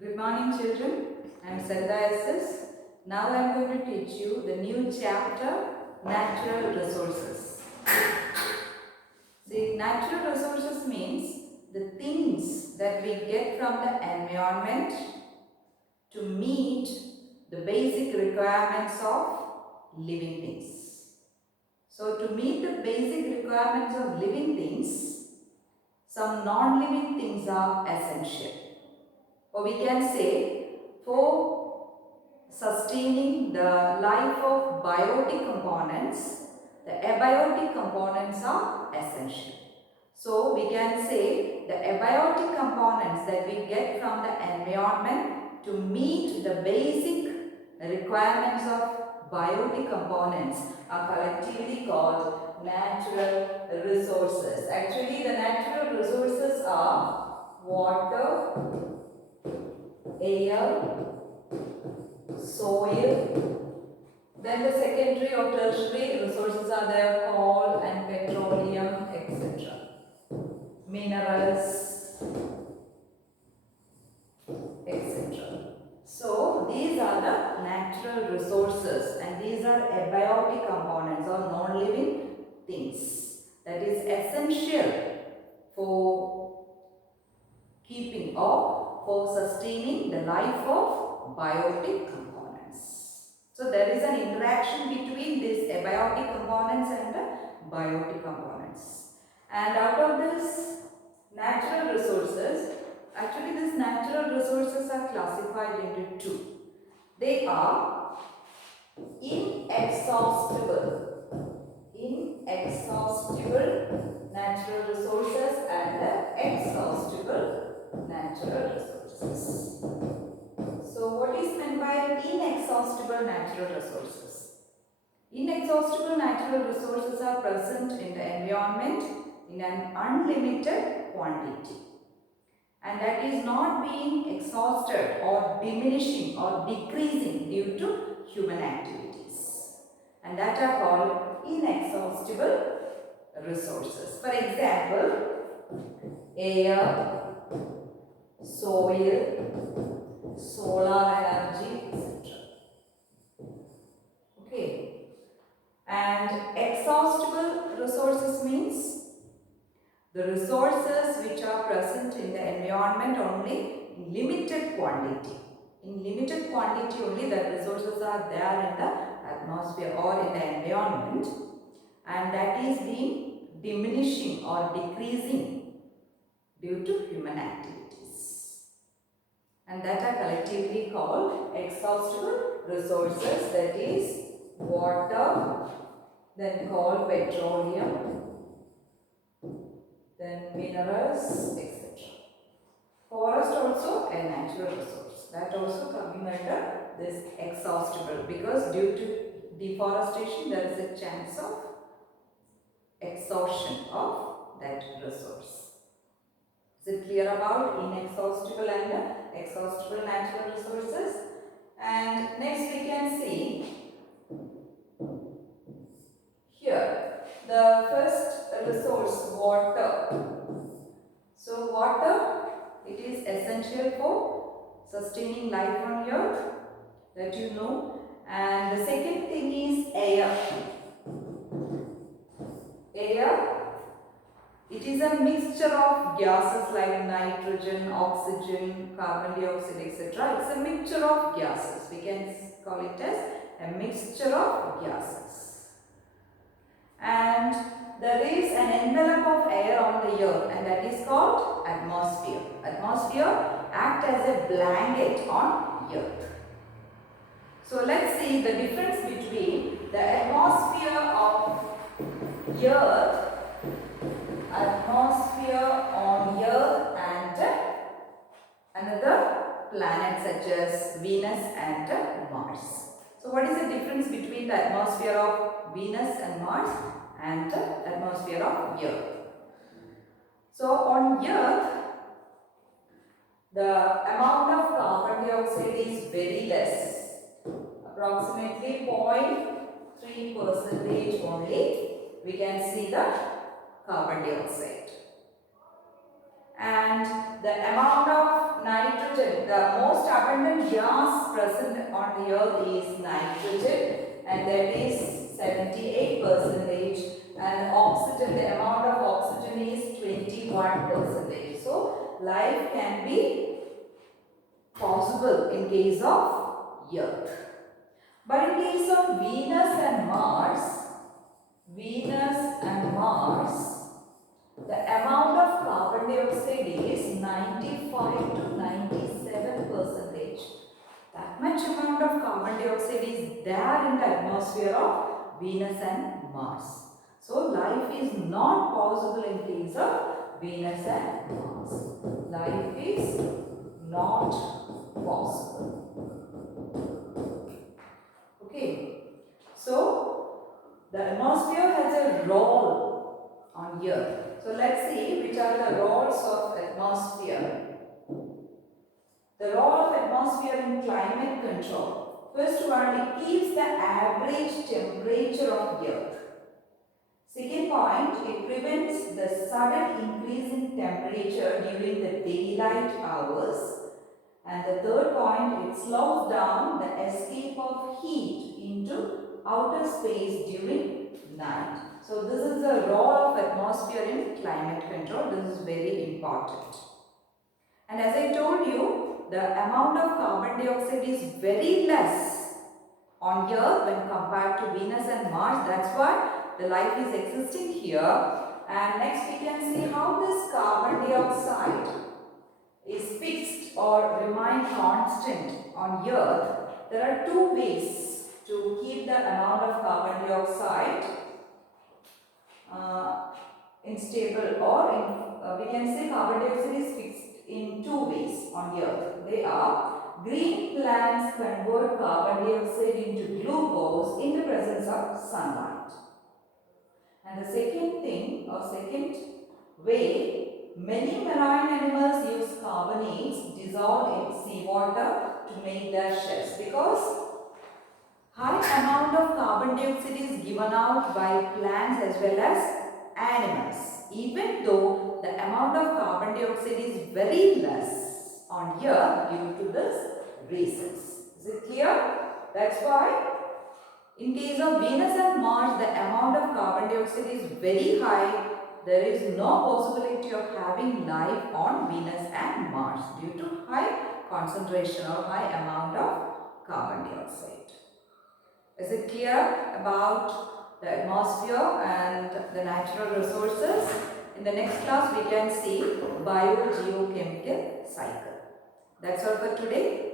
Good morning, children. I am Sarada SS. Now I am going to teach you the new chapter, Natural Resources. See, natural resources means the things that we get from the environment to meet the basic requirements of living things. So, to meet the basic requirements of living things, some non-living things are essential. Or we can say, for sustaining the life of biotic components, the abiotic components are essential. So, we can say the abiotic components that we get from the environment to meet the basic requirements of biotic components are collectively called natural resources. Actually, the natural resources are water, air, soil. Then the secondary or tertiary resources are there, coal and petroleum, etc. Minerals, etc. So these are the natural resources and these are abiotic components or non-living things that is essential for keeping or for sustaining the life of biotic components. So there is an interaction between these abiotic components and the biotic components. And out of this natural resources, actually these natural resources are classified into two. They are inexhaustible natural resources and exhaustible natural resources. So what is meant by inexhaustible natural resources? Inexhaustible natural resources are present in the environment in an unlimited quantity, and that is not being exhausted or diminishing or decreasing due to human activities, and that are called inexhaustible resources. For example, air, soil, solar energy, etc. Okay. And exhaustible resources means the resources which are present in the environment only in limited quantity. In limited quantity only the resources are there in the atmosphere or in the environment, and that is being diminishing or decreasing due to human activities. And that are collectively called exhaustible resources, that is water, then coal, petroleum, then minerals, etc. Forest also a natural resource, that also coming under this exhaustible, because due to deforestation there is a chance of exhaustion of that resource. Is it clear about inexhaustible and exhaustible natural resources? And next we can see here the first resource, water. So water, it is essential for sustaining life on earth, that you know. And the second thing is air. Air, it is a mixture of gases like nitrogen, oxygen, carbon dioxide, etc. It's a mixture of gases. We can call it as a mixture of gases. And there is an envelope of air on the earth, and that is called atmosphere. Atmosphere acts as a blanket on earth. So let's see the difference between the atmosphere of earth, atmosphere on earth, and another planet such as Venus and Mars. So what is the difference between the atmosphere of Venus and Mars and the atmosphere of Earth? So on Earth, the amount of carbon dioxide is very less, approximately 0.3% only. We can see the carbon dioxide. And the amount of nitrogen, the most abundant gas present on the earth is nitrogen, and that is 78%, and oxygen, the amount of oxygen is 21%. So life can be possible in case of earth. But in case of Venus and Mars, the amount of carbon dioxide is 95 to 97%. That much amount of carbon dioxide is there in the atmosphere of Venus and Mars. So life is not possible in case of Venus and Mars. Life is not possible. Okay. So the atmosphere has a role on Earth. So let's see which are the roles of atmosphere. The role of atmosphere in climate control. First one, it keeps the average temperature of Earth. Second point, it prevents the sudden increase in temperature during the daylight hours. And the third point, it slows down the escape of heat into outer space during night. So this is the role of atmosphere in climate control. This is very important. And as I told you, the amount of carbon dioxide is very less on Earth when compared to Venus and Mars. That's why the life is existing here. And next we can see how this carbon dioxide is fixed or remain constant on Earth. There are two ways to keep the amount of carbon dioxide in stable, or we can say carbon dioxide is fixed in two ways on the Earth. They are: green plants convert carbon dioxide into glucose in the presence of sunlight. And the second thing, or second way, many marine animals use carbonates dissolved in seawater to make their shells, because high amount of carbon dioxide is given out by plants as well as animals, even though the amount of carbon dioxide is very less on Earth due to this reasons. Is it clear? That's why in case of Venus and Mars, the amount of carbon dioxide is very high. There is no possibility of having life on Venus and Mars due to high concentration or high amount of carbon dioxide. Is it clear about the atmosphere and the natural resources? In the next class, we can see biogeochemical cycle. That's all for today.